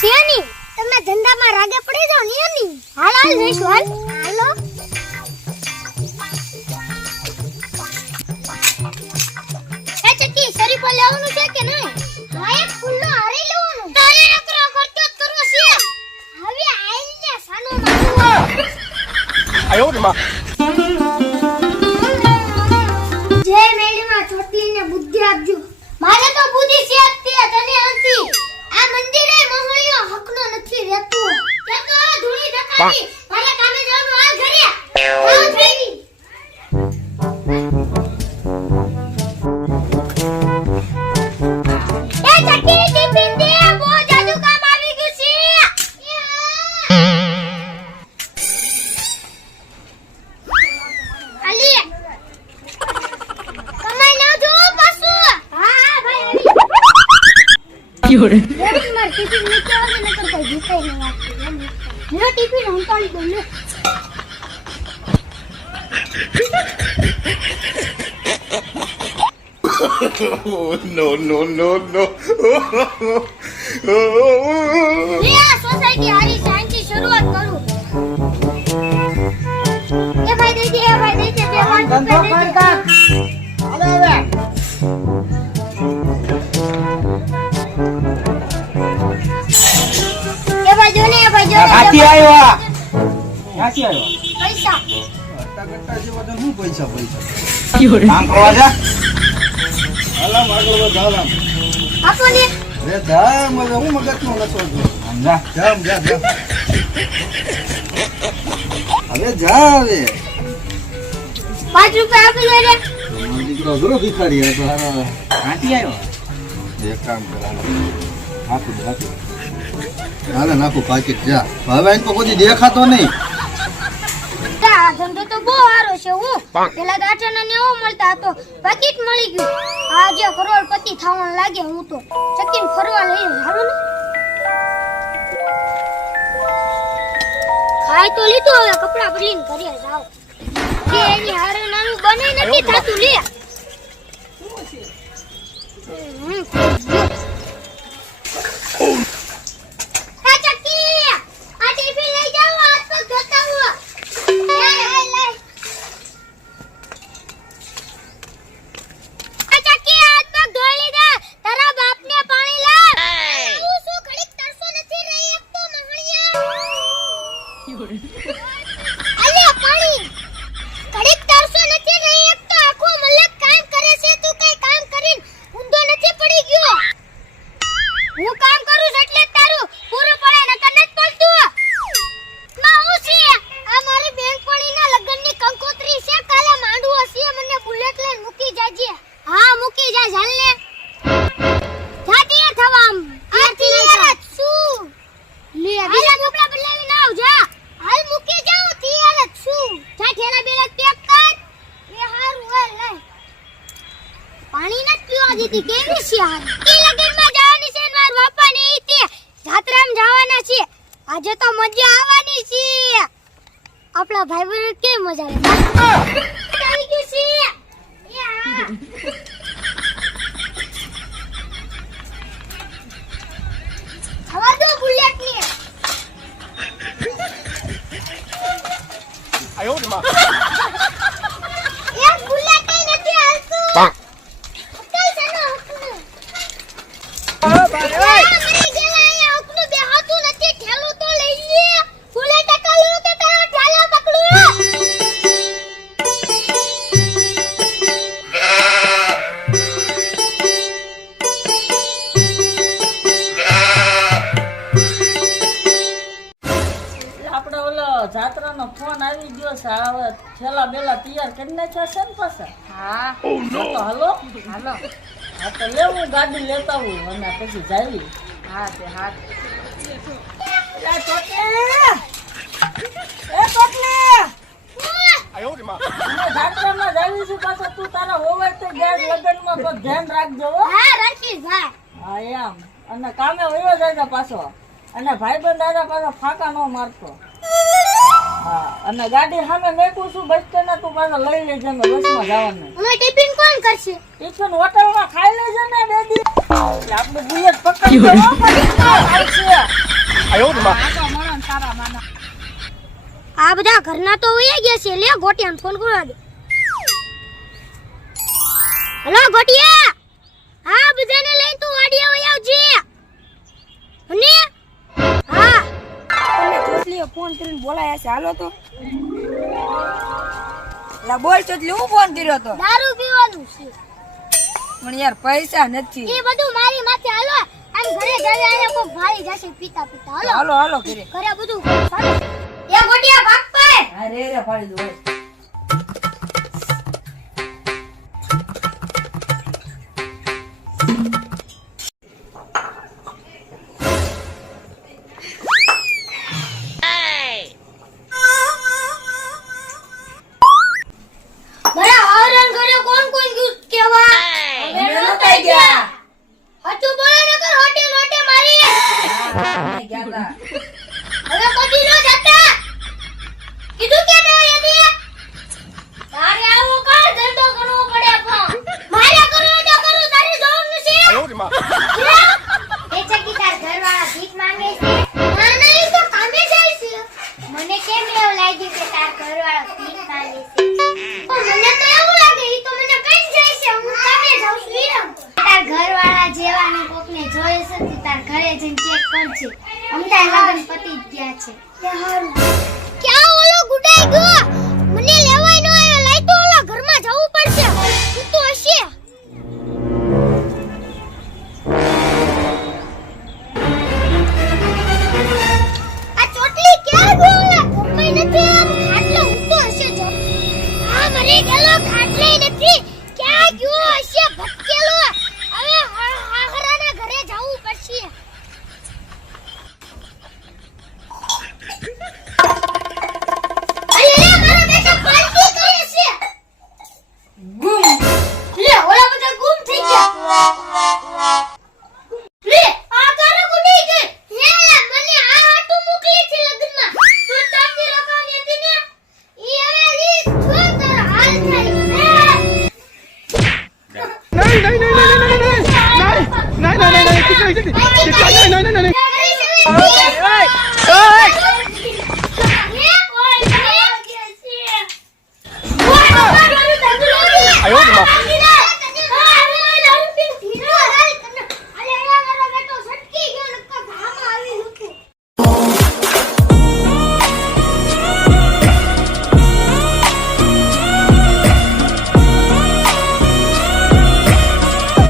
શિયાની તમે ધંધામાં રાગે પડી જાવ ને એની હાલ હાલ જઈશું હાલ હાલો એ ચકી શરીફ લેવાનું છે કે નહીં હા એક ફૂલનો હારી લેવાનું તારે નકરો ખર્ચો કરવો છે હવે આઈને સાનો મારું આયો રે માં જય મેળીમાં ચોટલીને બુદ્ધિ આપજો મારે તો બુદ્ધિ છે તે તને હંસી આ મંદિરે મોહણીઓ હકનો નથી રહેતો કે તો ધૂળી ધકાતી મારે કામે જવાનું હાલ ઘરે આવ થઈ એ ચકી ટિફિન દે બહુ જાદુ કામ આવી ગયું છે આલી કમાઈ ના જો પાછો હા ભાઈ Llore. માર ટિફિન નીચે આવે ને કરતા જીતાઈ ન વાત લે ટિફિન હંતાળી દો લે no. લે આ સોસાયટી હારી શાંતિ શરૂઆત કરું એ ભાઈ દઈ દે બે વાર ધંધો કર કાક હાલો હવે એ ભાઈ જો ને ક્યાંથી આવ્યો પૈસા શું પૈસા Llore. કામ કરવા જા હાલામ આગળ વધ હાલામ આપો ને રે જા મજા હું મગજનો નતો જો સમજા જા હવે જા હવે 5 રૂપિયા આપી દે રે દીકરો ઘરો ભિખારી હતો હારા ક્યાંથી આવ્યો એક કામ કર હાલો હાલે નાખું પાકીટ જા હવે અહીં તો કોઈ દેખાતો નહીં આ ધંધો તો બહુ સારો છે હું પેલા દાટાના ને એવો મળતા હતો પાકીટ મળી ગયું આજે કરોડપતિ થવાનું લાગે હું તો ચકીન ફરવા લઈ હાલો ને ખાઈ તો લીધું હવે કપડા બદલીને ઘરે જાવ કે એની હારે નાનું બને નથી થાતું લે આ ચકી આ ટિફિન લઈ જાવ હાથ પગ ધોતા હો આ ચકી હાથ પગ ધોઈ લીધા તારા બાપને પાણી લાવ હું શું ઘડીક તરસો નથી રહી એક તો મહણિયા અલ્યા પાણી ઘડીક તરસો નથી રહી એક તો આખો મલક કામ કરે છે તું કઈ કામ કરીને ઊંધો નથી પડી ગયો હું કામ કરું છું એટલે તારું પૂરું પડે ન કર નથી પડતું માં હું છે આ મારી બેનપણીના લગ્નની કંકોત્રી છે કાલે માંડવો છે મને બુલેટ લઈને મૂકી જાજે હા મૂકી જા ચાલ ને જાતી થવામ આરતી યાર શું લે બીજા કપડા બદલાવી ના આવ જા હાલ મૂકી જાઉં તૈયાર જ છું જા ઠેલા બેલા પેક કર એ હારું હાલ લઈ પાણી નથી પીવા દીધી કેવી છે આ ઈ લગ્નમાં જવાની છે માર બાપાની ઈતે જાત્રામાં જવાના છે આજે તો મજા આવવાની છે આપણા ભાઈબંધ કે મજા આવે આવી ગયું છે યા હવા દો બુલેટ ને આયો રે માં એક બુલેટ નથી હાલતું કઈ સનો હકનું મરી ગયેલા અહીંયા હકનું બેહાતું નથી ઠેલું તો લઈ લે બુલેટ કાલું કે તારા ઠેલા પકડું આપણે ઓલો જાત્રાનો ફોન આવી ગયો છે હવે છેલ્લા બેલા તૈયાર કરી નાખ્યા છે ને પાછા હા તો હાલો હા તો લેવું ગાડી લેતા હું અને પછી જાવી હા તે હા એ ટોટલી આયો રે માં જાત્રામાં જાવી છું પાછા તું તારા હોવે તો ગેસ લગનમાં તો ધ્યાન રાખજો હો હા રાખી ભાઈ હા એમ અને કામે વયો જાય પાછો અને ભાઈબંધ દાદા પાછો ફાંકા ન મારતો હા અને ગાડી સામે મેકું છું બસ સ્ટેન્ડ તું પાછો લઈ લેજે ને બસમાં જવાનું અમે ટિફિન કોણ કરશે ટિફિન હોટલમાં ખાઈ લેજે ને બેદી આપણે બુલેટ પકડી આવશે આ બધા ઘરના તો વયા ગયા છે. લે ગોટિયાને ફોન કરવા દે. હલો ગોટિયા, હા બધાને લઈને તું વાડિયા વઈ આવજે. અને હા તમને ચોટલીએ ફોન કરીને બોલાયા છે, હાલો તો. લા બોલ ચોટલી, હું ફોન કર્યો તો. દારૂ પીવાનું છે. પણ યાર પૈસા નથી. એ બધું મારી માથે હાલો. આમ ઘરે જઈને આયા કોઈ ભાઈ જશે પીતા પીતા. હાલો હાલો હાલો ઘરે. ઘરે બધું ચાલે. એ ગોટિયા ભાગ પાય. હા રે રે પાડી દો. મારા હારણ ઘરે કોણ કોણ ગયું કેવા? અમે નહોતા ગયા. હચુ બોલે નકર હોટે લોટે મારી. અમે ગયા તા. હવે કદી નો જતા. કીધું કે ના યદી. તારે આવું કા ધંધો કરવો પડે પણ. મારે કરવો તો કરું, તારે જોવું નથી. એ ચકી તાર ઘરવાળા ભીખ માંગે છે. ના ના એ તો કામે જાય છે. મને કેમ એવું લાગ્યું કે તાર ઘરવાળા ભીખ માંગે છે? પણ મને તો એવું લાગે ઈ તો મને કઈ જાય છે. હું કામે જાઉં છું ઈરમ. તાર ઘરવાળા જેવાને કોકને જોયે છે તે તાર ઘરે જઈને ચેક કરજે. અમતા લગન પતી જ ગયા છે. તે હારું. ક્યાં ઓલો ગુડાઈ ગયો? મને લેવાય નો આવ્યો. લઈ તો ઓલા ઘરમાં જવું પડશે. તું તો હશે. આ ચોટલી ક્યાં ગયો? ઓલા ઘરમાં નથી. આમ ખાટલો ઊંધો હશે જો. આ મરી ગયેલો ખાટલે નથી. ક્યાં ગયો હશે ભટકેલો? હવે હાહરાના ઘરે જવું પડશે. અરે મારો બેટો પાર્ટી કરે છે. ગુમ. લે ઓલા બધા ગુમ થઈ ગયા. લે આ તારો ગુડી ગઈ. હે મને આ હાટુ મોકલી છે લગ્નમાં. તું તાંડી રકાની હતી ને. ઈ હવે ઈ જો તારો હાલ થાય. નહીં નહીં નહીં નહીં નહીં નહીં નહીં નહીં નહીં નહીં નહીં નહીં નહીં નહીં નહીં